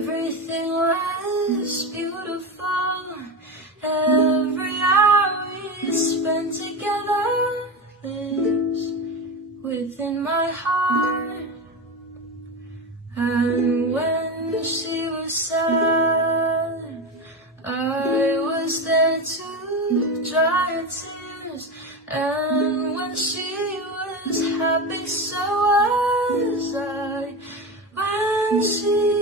Everything was beautiful. Every hour we spent together lives within my heart. And when she was sad, I was there to dry her tears. And when she was happy, so was I. When she